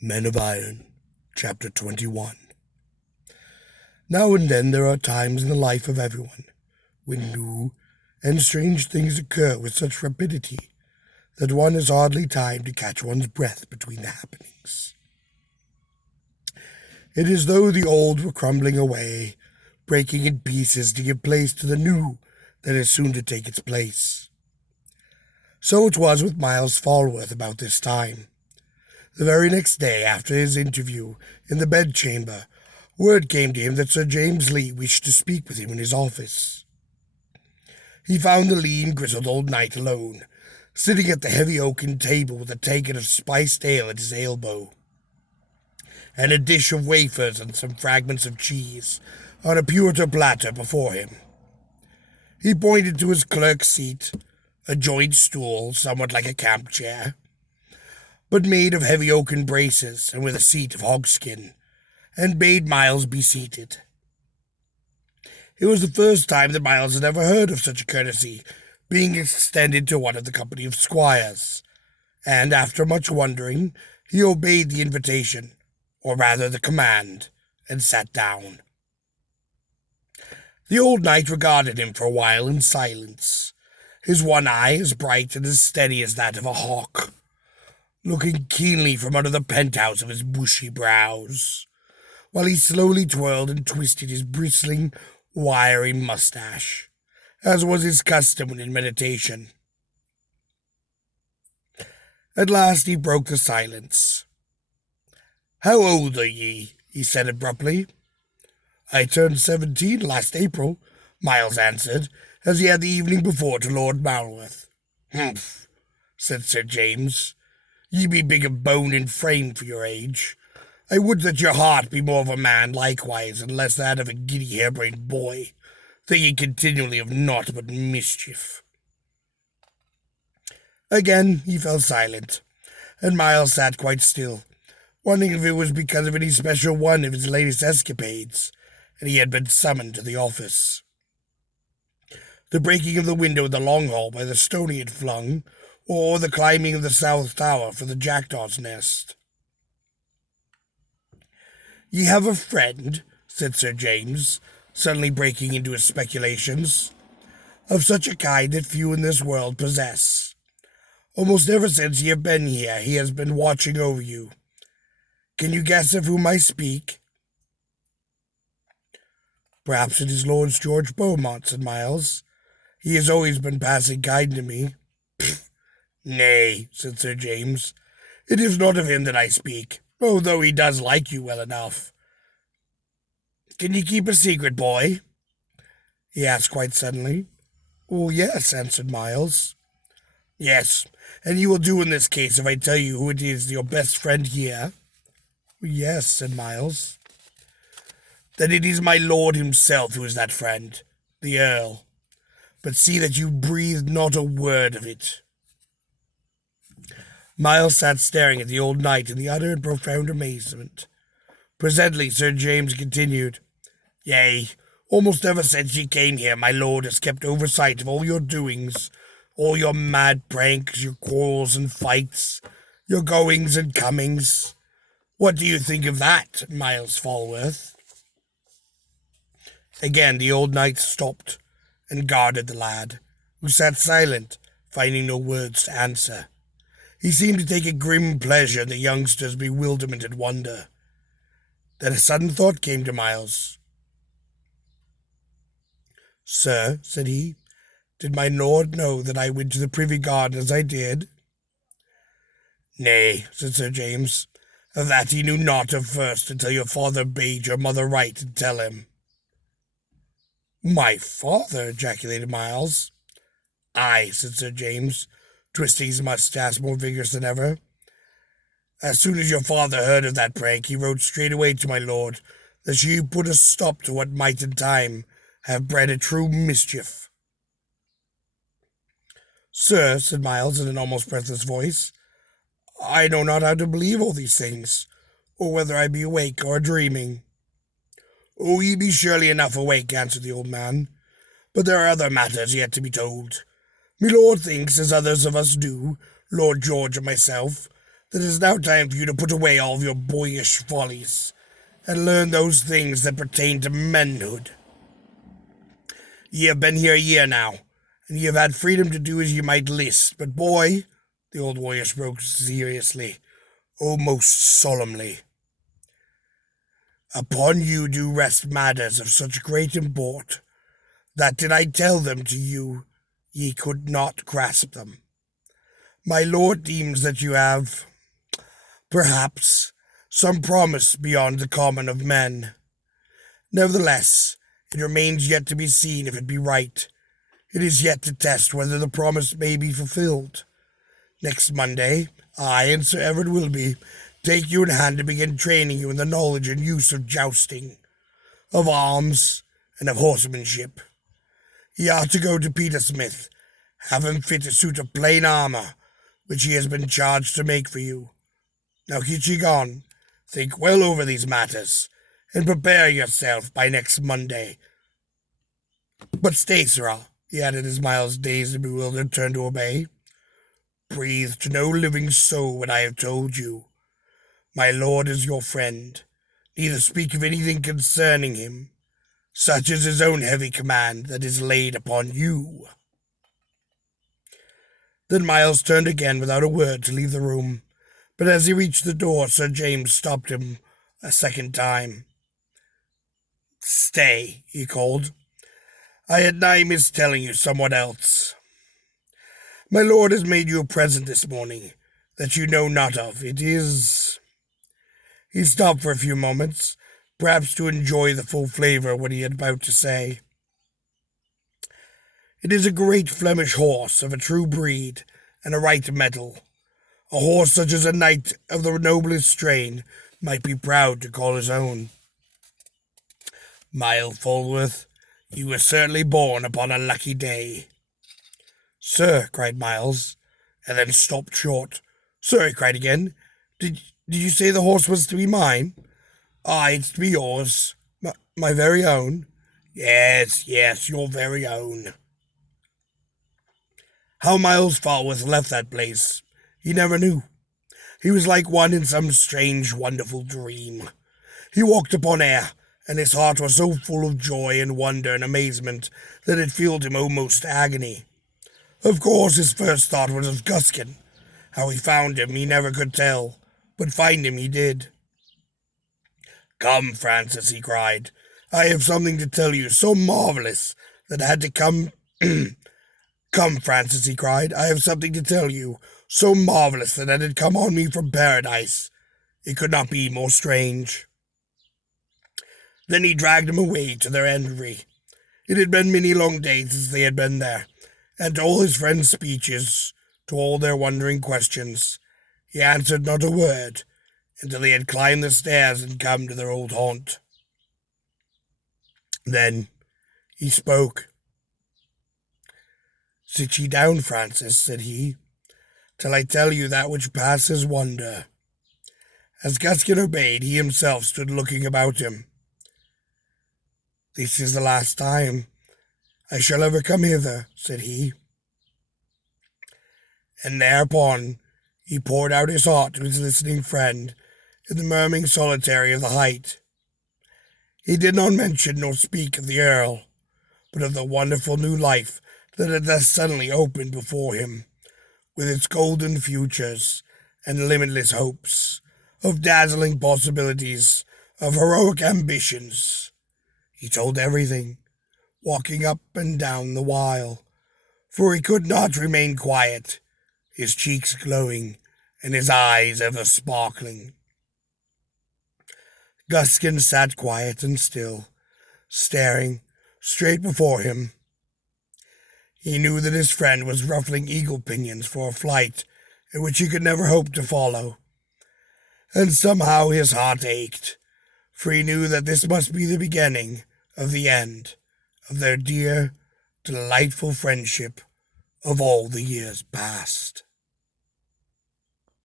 Men of Iron, Chapter 21. Now and then there are times in the life of everyone when new and strange things occur with such rapidity that one has hardly time to catch one's breath between the happenings. It is as though the old were crumbling away, breaking in pieces to give place to the new that is soon to take its place. So it was with Miles Falworth about this time. The very next day after his interview in the bedchamber, word came to him that Sir James Lee wished to speak with him in his office. He found the lean, grizzled old knight alone, sitting at the heavy oaken table with a tankard of spiced ale at his elbow, and a dish of wafers and some fragments of cheese on a pewter platter before him. He pointed to his clerk's seat, a joined stool somewhat like a camp chair, but made of heavy oaken braces and with a seat of hogskin, and bade Miles be seated. It was the first time that Miles had ever heard of such a courtesy being extended to one of the company of squires, and after much wondering, he obeyed the invitation, or rather the command, and sat down. The old knight regarded him for a while in silence, his one eye as bright and as steady as that of a hawk, looking keenly from under the penthouse of his bushy brows, while he slowly twirled and twisted his bristling, wiry mustache, as was his custom when in meditation. At last he broke the silence. "How old are ye?" he said abruptly. "I turned 17 last April," Miles answered, as he had the evening before to Lord Malworth. "Humph," said Sir James. "Ye be big of bone and frame for your age. I would that your heart be more of a man likewise, and less that of a giddy harebrained boy, thinking continually of naught but mischief." Again he fell silent, and Miles sat quite still, wondering if it was because of any special one of his latest escapades, and he had been summoned to the office. The breaking of the window in the long hall by the stone he had flung, or the climbing of the south tower for the jackdaw's nest. "Ye have a friend," said Sir James, suddenly breaking into his speculations, "of such a kind that few in this world possess. Almost ever since ye have been here, he has been watching over you. Can you guess of whom I speak?" "Perhaps it is Lord George Beaumont," said Miles. "He has always been passing kind to me." "Nay," said Sir James, "it is not of him that I speak, although he does like you well enough. Can you keep a secret, boy?" he asked quite suddenly. "Oh, yes," answered Miles. "Yes, and you will do in this case if I tell you who it is your best friend here?" "Yes," said Miles. "Then it is my lord himself who is that friend, the Earl. But see that you breathe not a word of it." Miles sat staring at the old knight in the utter and profound amazement. Presently Sir James continued, "Yea, almost ever since ye came here, my lord has kept oversight of all your doings, all your mad pranks, your quarrels and fights, your goings and comings. What do you think of that, Miles Falworth?" Again the old knight stopped and guarded the lad, who sat silent, finding no words to answer. He seemed to take a grim pleasure in the youngster's bewilderment and wonder. Then a sudden thought came to Miles. "Sir," said he, "did my lord know that I went to the privy garden as I did?" "Nay," said Sir James, "of that he knew naught at first until your father bade your mother write and tell him." "My father!" ejaculated Miles. "Aye," said Sir James, twisting his moustache more vigorous than ever. "As soon as your father heard of that prank, he wrote straight away to my lord that she put a stop to what might in time have bred a true mischief." "Sir," said Miles in an almost breathless voice, "I know not how to believe all these things, or whether I be awake or dreaming." "Oh, ye be surely enough awake," answered the old man, "but there are other matters yet to be told. My lord thinks, as others of us do, Lord George and myself, that it is now time for you to put away all of your boyish follies and learn those things that pertain to manhood. Ye have been here a year now, and ye have had freedom to do as ye might list, but boy, the old warrior spoke seriously, almost solemnly, upon you do rest matters of such great import, that did I tell them to you, ye could not grasp them. My lord deems that you have, perhaps, some promise beyond the common of men. Nevertheless, it remains yet to be seen if it be right. It is yet to test whether the promise may be fulfilled. Next Monday, I and Sir Everard Willoughby take you in hand to begin training you in the knowledge and use of jousting, of arms, and of horsemanship. Ye are to go to Peter Smith, have him fit a suit of plain armour, which he has been charged to make for you. Now get ye gone, think well over these matters, and prepare yourself by next Monday. But stay, sirrah, he added as Miles, dazed and bewildered, turned to obey. Breathe to no living soul what I have told you. My lord is your friend. Neither speak of anything concerning him. Such is his own heavy command that is laid upon you. Then Miles turned again without a word to leave the room, but as he reached the door, Sir James stopped him a second time. Stay, he called. I had nigh mistelling you somewhat else. My lord has made you a present this morning that you know not of. It is... He stopped for a few moments, perhaps to enjoy the full flavour of what he had about to say. It is a great Flemish horse of a true breed and a right mettle, a horse such as a knight of the noblest strain might be proud to call his own. Miles Falworth, you were certainly born upon a lucky day. Sir, cried Miles, and then stopped short. Sir, he cried again, did you say the horse was to be mine? Aye, it's to be yours. My very own? Yes, your very own. How Miles Falworth left that place, he never knew. He was like one in some strange, wonderful dream. He walked upon air, and his heart was so full of joy and wonder and amazement that it filled him almost to agony. Of course, his first thought was of Guskin. How he found him he never could tell, but find him he did. Come, Francis, he cried. I have something to tell you so marvellous that I had to come... Come, Francis, he cried. I have something to tell you so marvellous that it had come on me from paradise. It could not be more strange. Then he dragged him away to their entry. It had been many long days since they had been there, and to all his friends' speeches, to all their wondering questions, he answered not a word until they had climbed the stairs and come to their old haunt. Then he spoke. Sit ye down, Francis, said he, till I tell you that which passes wonder. As Guskin obeyed, he himself stood looking about him. This is the last time I shall ever come hither, said he. And thereupon he poured out his heart to his listening friend in the murmuring solitary of the height. He did not mention nor speak of the Earl, but of the wonderful new life that had thus suddenly opened before him, with its golden futures and limitless hopes, of dazzling possibilities, of heroic ambitions. He told everything, walking up and down the while, for he could not remain quiet, his cheeks glowing and his eyes ever sparkling. Guskin sat quiet and still, staring straight before him. He knew that his friend was ruffling eagle pinions for a flight in which he could never hope to follow, and somehow his heart ached, for he knew that this must be the beginning of the end of their dear, delightful friendship of all the years past.